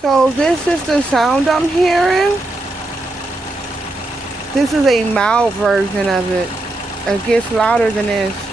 So this is the sound I'm hearing. This is a mild version of it. It gets louder than this.